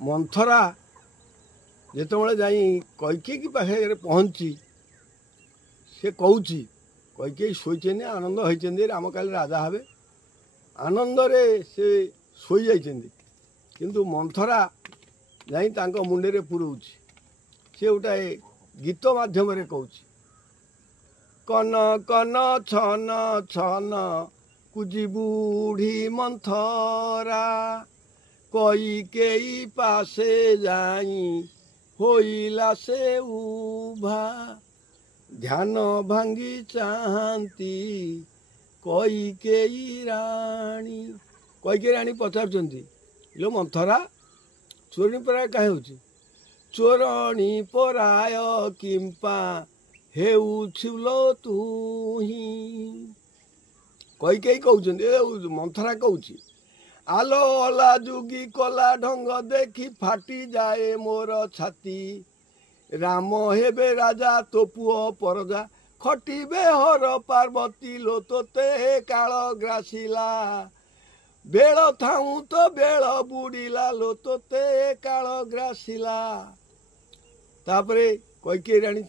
मंथरा जिते जाई कैकेयी पाखे पहुँची से कौच कैकेयी शोचे आनंद होती राम काली राजा हे आनंद रे से शोई जाइछन्ति किंतु मंथरा जाई तांको मुंडे रे पुरौछि से गोटाए गीत माध्यम रे कहूछि कन कन छन छन कुजी बूढ़ी मंथरा कैकेयी पासे जाई होइला से उभा ध्यान भांगी चाहती कैकेयी राणी पचारुचंती लो मंथरा चोरणी पराय कहे होची चोरणी पराय किंपा हेउछुलो तुही कैकेयी कहउचंती मंथरा कहउची आलो अला जुगी कला ढंग देखी फाटी जाए मोर छाती राम हेबे राजा तो पुओ परजा खटिबे हर पार्वती लो तोते काल ग्रासिला बेल थाऊ तो बेल बुड़ीला लो तोते काल ग्रासिला तापरे कैकेयी राणी